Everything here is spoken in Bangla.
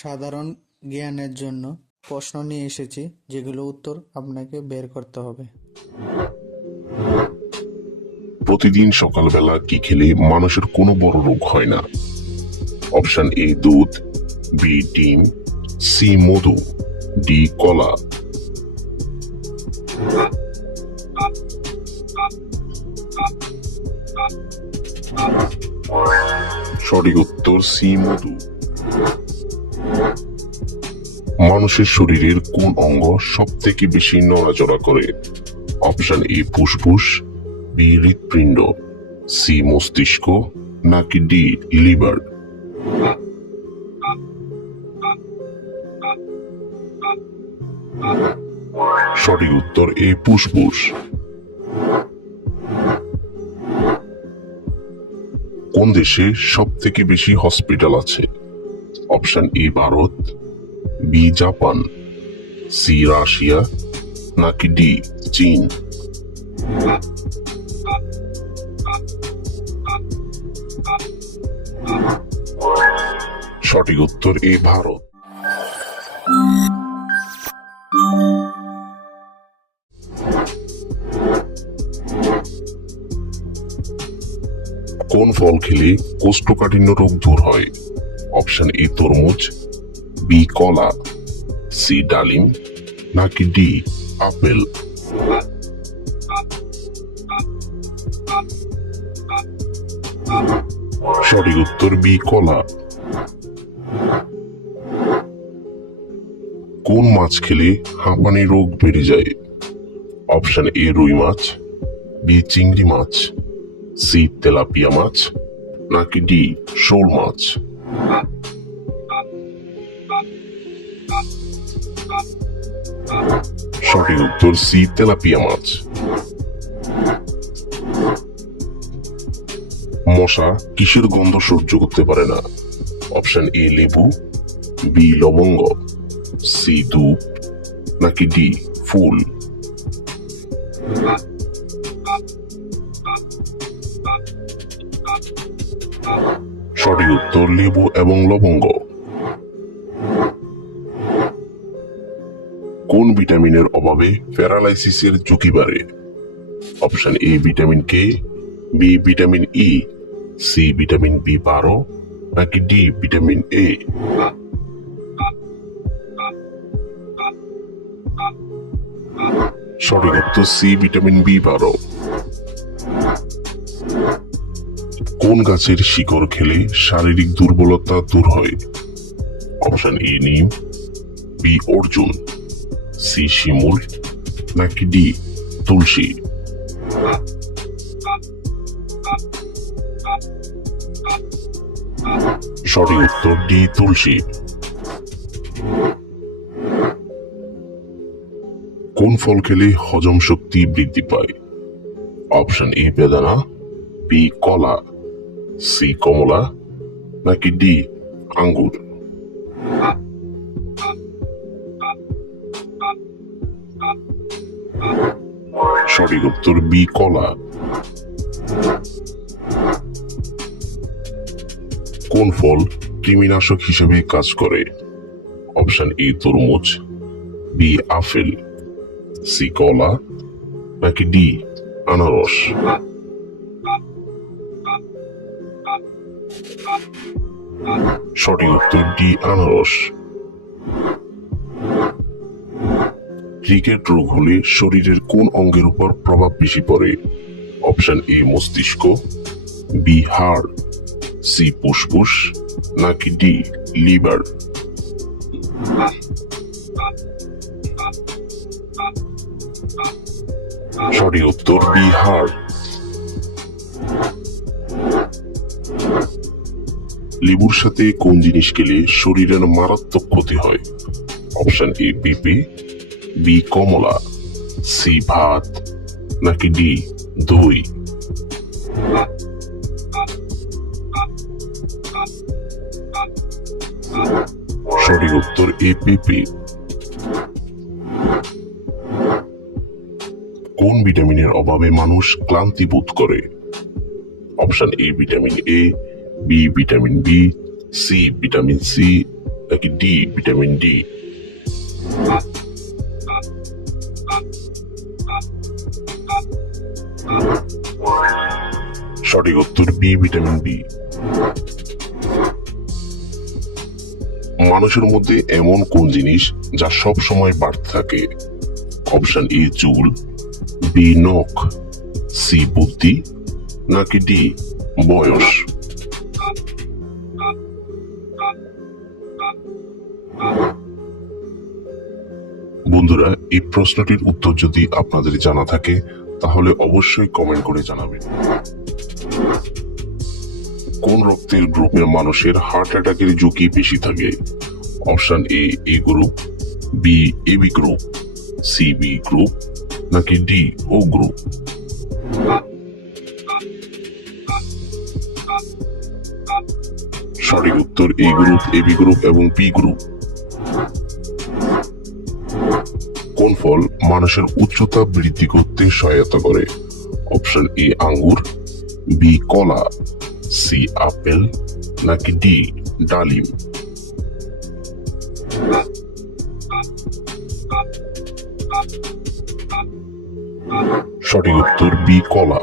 সাধারণ জ্ঞানের জন্য প্রশ্ন নিয়ে এসেছি, যেগুলো উত্তর আপনাকে বের করতে হবে। প্রতিদিন সকালবেলা কি খেলে মানুষের কোনো বড় রোগ হয় না? অপশন এ দুধ, বি ডিম, সি মধু, ডি কলা। সঠিক উত্তর সি মধু। মানুষের শরীরের কোন অঙ্গ সব থেকে বেশি নড়াচড়া করে? অপশন এ ফুসফুস, বি হৃৎপিণ্ড, সি মস্তিষ্ক, নাকি ডি লিভার। সঠিক উত্তর এ ফুসফুস। কোন দেশে সব থেকে বেশি হসপিটাল আছে? Option A Bharat, B Japan, C Russia, নাকি ডি চীন। সঠিক উত্তর এ ভারত। কোন ফল খেলে কোষ্ঠকাঠিন্য রোগ দূর হয়? অপশন এ তরমুজ, বি কলা, সি ডালিম, নাকি ডি আপেল। সঠিক উত্তর বি কলা। কোন মাছ খেলে হাঁপানি রোগ বেড়ে যায়? অপশন এ রুই মাছ, বি চিংড়ি মাছ, সি তেলাপিয়া মাছ, নাকি ডি শোল মাছ। সঠিক উত্তর সি তেলাপিয়া মাছ। মশা কিসের গন্ধ সহ্য করতে পারে না? অপশন এ লেবু, বি লবঙ্গ, সি ধূপ, নাকি ডি ফুল। সঠিক উত্তর লেবু এবং লবঙ্গ। কোন ভিটামিনের অভাবে প্যারালাইসিসের ঝুঁকি বাড়ে? Option A vitamin K, B vitamin E, C vitamin বি12, নাকি ডি ভিটামিন এ। সঠিক উত্তর সি ভিটামিন বি12। কোন গাছের শিকড় খেলে শারীরিক দুর্বলতা দূর হয়? অপশন এ নিম, বি অর্জুন, সি শিমুল, নাকি ডি তুলসী। সঠিক উত্তর ডি তুলসী। কোন ফল খেলে হজম শক্তি বৃদ্ধি পায়? অপশন এ বেদানা, বি কলা, সি কমলা, নাকি ডি আঙ্গুর। সঠিক উত্তর বি কলা। কোন ফল কৃমিনাশক হিসেবে কাজ করে? অপশন এ তরমুজ, বি আপেল, সি কলা, নাকি ডি আনারস। সঠিক উত্তর ডি আনারস। রিকেট রোগ হলে শরীরের কোন অঙ্গের উপর প্রভাব বেশি পড়ে? অপশন এ মস্তিষ্ক, বি হাড়, সি ফুসফুস, নাকি ডি লিভার। সঠিক উত্তর বি হাড়। লেবুর সাথে কোন জিনিস খেলে শরীরের মারাত্মক ক্ষতি হয়? অপশন এ পেঁপে, বি কমলা, সি ভাত, নাকি ডি দই। সঠিক উত্তর এ পেঁপে। কোন ভিটামিনের অভাবে মানুষ ক্লান্তি বোধ করে? Option A vitamin A, B vitamin B, C vitamin C, নাকি ডি ভিটামিন ডি? সঠিক উত্তর বি ভিটামিন বি। মানুষের মধ্যে এমন কোন জিনিস যা সব সময় বাড়তে থাকে? অপশন এ চুল, বি নখ, সি বুদ্ধি, নাকি ডি বয়স? বন্ধুরা, এই প্রশ্নটির উত্তর যদি আপনাদের জানা থাকে তাহলে অবশ্যই কমেন্ট করে জানাবেন। কোন রক্তের গ্রুপের মানুষের হার্ট অ্যাটাকের ঝুঁকি বেশি থাকে? Option A group, B AB group, C B group, নাকি ডি ও গ্রুপ? সঠিক উত্তর এ গ্রুপ, এবি গ্রুপ এবং বি গ্রুপ। কোন ফল মানুষের উচ্চতা বৃদ্ধি করতে সহায়তা করে? অপশন এ আঙ্গুর, বি কলা, সি আপেল, নাকি ডি ডালিম? সঠিক উত্তর বি কলা।